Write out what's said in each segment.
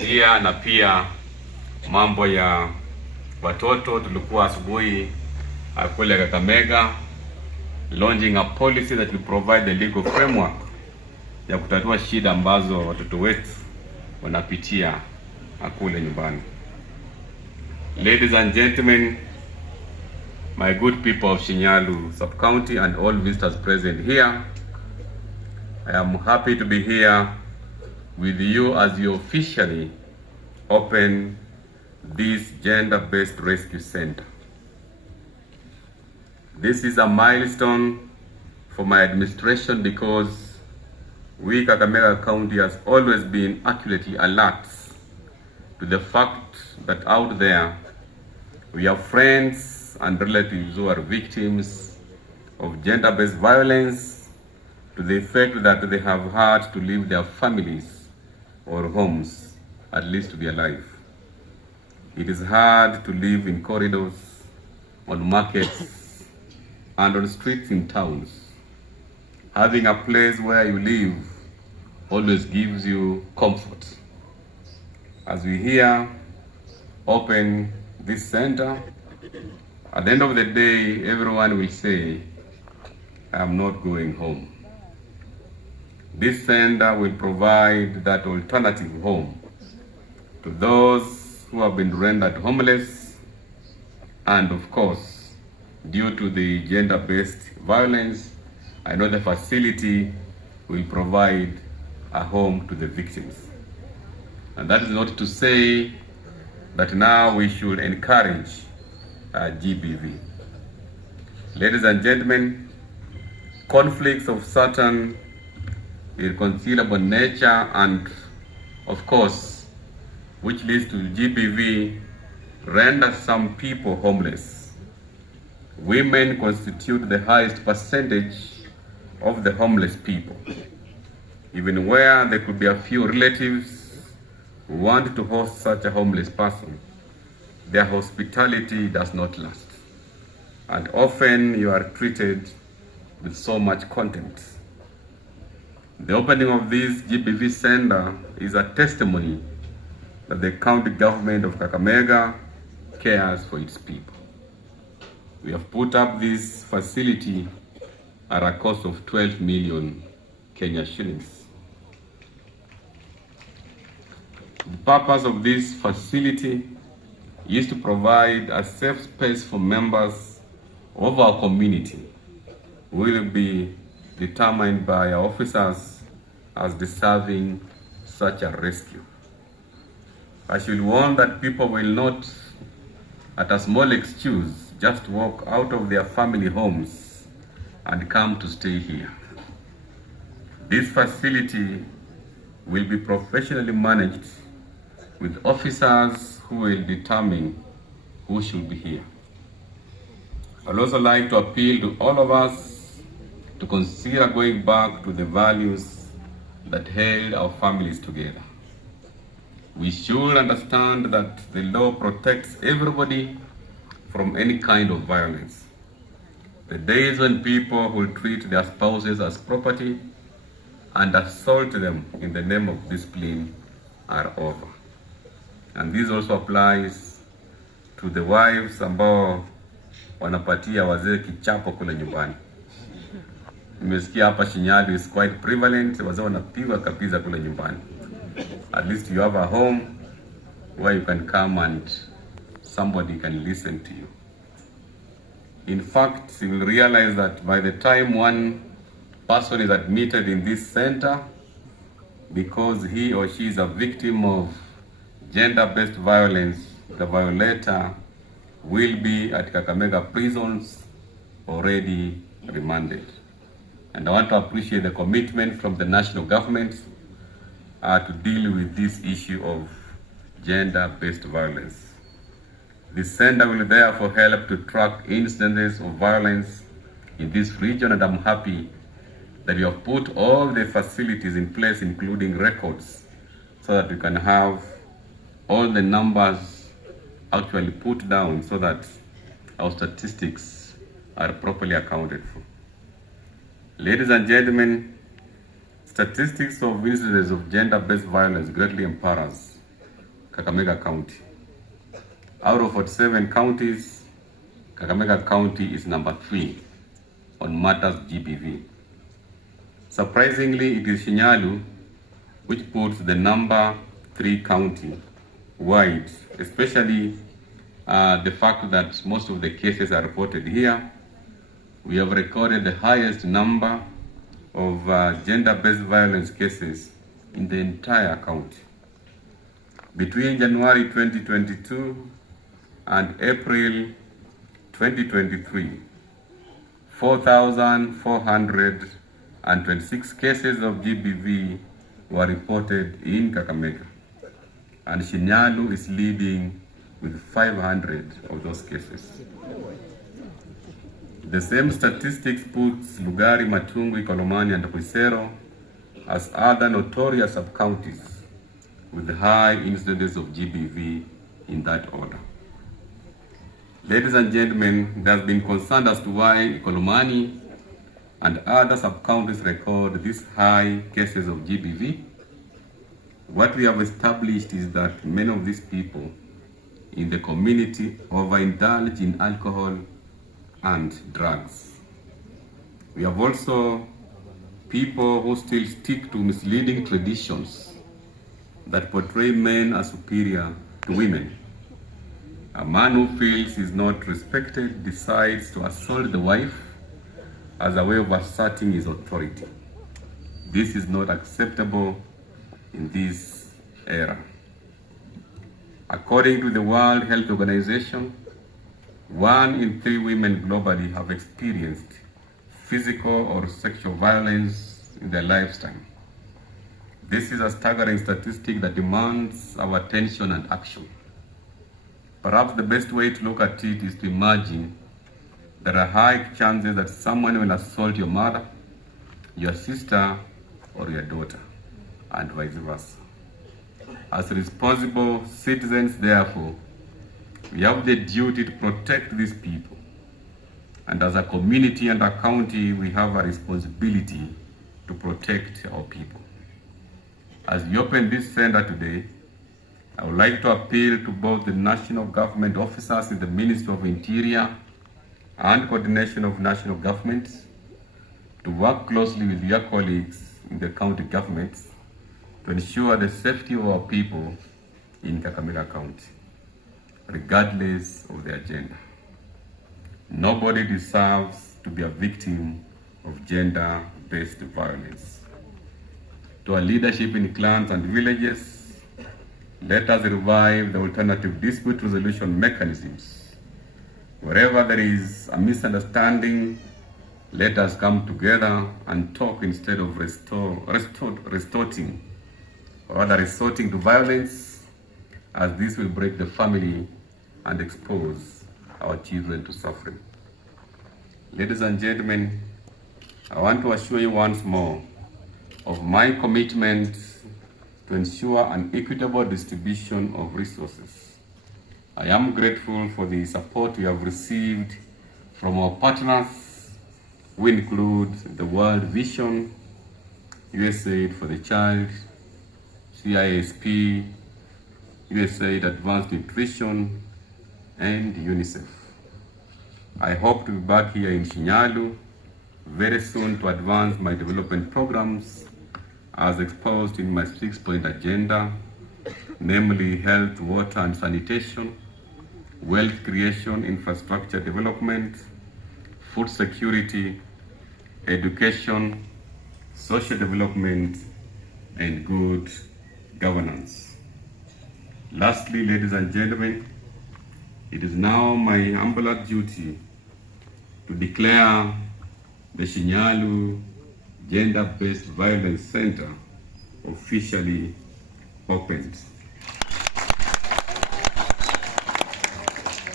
jinsia na pia mambo ya watoto. Tulikuwa asubuhi kule Kakamega launching a policy that will provide the legal framework ya kutatua shida ambazo watoto wetu wanapitia kule nyumbani. Ladies and gentlemen, my good people of Shinyalu sub-county and all visitors present here, I am happy to be here with you as you officially open this gender-based rescue center. This is a milestone for my administration because we, Kakamega County, has always been accurately alert to the fact that out there we have friends and relatives who are victims of gender-based violence, to the effect that they have had to leave their families or homes, at least to be alive. It is hard to live in corridors, on markets, and on streets in towns. Having a place where you live always gives you comfort. As we here open this center, at the end of the day, everyone will say, I am not going home. This center will provide that alternative home to those who have been rendered homeless, and of course, due to the gender-based violence, I know the facility will provide a home to the victims. And that is not to say that now we should encourage GBV. Ladies and gentlemen, conflicts of certain irreconcilable nature and, of course, which leads to GBV, render some people homeless. Women constitute the highest percentage of the homeless people. Even where there could be a few relatives who want to host such a homeless person, their hospitality does not last. And often you are treated with so much contempt. The opening of this GBV center is a testimony that the county government of Kakamega cares for its people. We have put up this facility at a cost of 12 million Kenya shillings. The purpose of this facility is to provide a safe space for members of our community who will be determined by our officers as deserving such a rescue. I should warn that people will not, at a small excuse, just walk out of their family homes and come to stay here. This facility will be professionally managed with officers who will determine who should be here. I'd also like to appeal to all of us to consider going back to the values that held our families together. We should understand that the law protects everybody from any kind of violence. The days when people will treat their spouses as property and assault them in the name of discipline are over. And this also applies to the wives ambao wanapatia wazee kichapo kule nyumbani. Nimesikia hapa Shinyalu is quite prevalent, wazee wanapigwa kabisa kule nyumbani. At least you have a home where you can come and somebody can listen to you. In fact, you will realize that by the time one person is admitted in this center, because he or she is a victim of gender-based violence, the violator will be at Kakamega prisons already remanded. And I want to appreciate the commitment from the national government to deal with this issue of gender-based violence. This center will therefore help to track incidents of violence in this region, and I'm happy that you have put all the facilities in place, including records, so that we can have all the numbers actually put down so that our statistics are properly accounted for. Ladies and gentlemen, statistics of incidents of gender-based violence greatly empower us Kakamega County. Out of 47 counties, Kakamega County is number 3 on matters GBV. Surprisingly, it is Shinyalu which puts the number 3 county wide, especially the fact that most of the cases are reported here. We have recorded the highest number of gender-based violence cases in the entire county. Between January 2022 and April 2023, 4,426 cases of GBV were reported in Kakamega, and Shinyalu is leading with 500 of those cases. The same statistics puts Lugari, Matungwi, Kolomani, and Kwisero as other notorious sub-counties with high incidences of GBV in that order. Ladies and gentlemen, there has been concern as to why Kolomani and other sub-counties record these high cases of GBV. What we have established is that many of these people in the community overindulge in alcohol and drugs. We have also people who still stick to misleading traditions that portray men as superior to women. A man who feels he is not respected decides to assault the wife as a way of asserting his authority. This is not acceptable in this era. According to the World Health Organization, 1 in 3 women globally have experienced physical or sexual violence in their lifetime. This is a staggering statistic that demands our attention and action. Perhaps the best way to look at it is to imagine there are high chances that someone will assault your mother, your sister, or your daughter, and vice versa. As responsible citizens, therefore, we have the duty to protect these people. And as a community and a county, we have a responsibility to protect our people. As we open this center today, I would like to appeal to both the national government officers in the Ministry of Interior and Coordination of National Governments to work closely with your colleagues in the county governments to ensure the safety of our people in Kakamega County, regardless of their gender. Nobody deserves to be a victim of gender-based violence. To our leadership in clans and villages, let us revive the alternative dispute resolution mechanisms. Wherever there is a misunderstanding, let us come together and talk instead of resorting to violence, as this will break the family and expose our children to suffering. Ladies and gentlemen, I want to assure you once more of my commitment to ensure an equitable distribution of resources. I am grateful for the support we have received from our partners, who include the World Vision, USAID for the Child, CISP, USAID Advanced Nutrition, and UNICEF. I hope to be back here in Shinyalu very soon to advance my development programs as exposed in my 6-point agenda, namely health, water and sanitation, wealth creation, infrastructure development, food security, education, social development, and good governance. Lastly, ladies and gentlemen, it is now my humble duty to declare the Shinyalu Gender-Based Violence Center officially opened.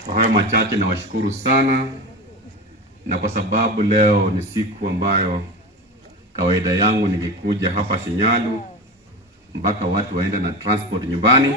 Kwa hayo machache na washukuru sana, na kwa sababu leo ni siku ambayo kawaida yangu ningekuja hapa Shinyalu mpaka watu waenda na transport nyumbani.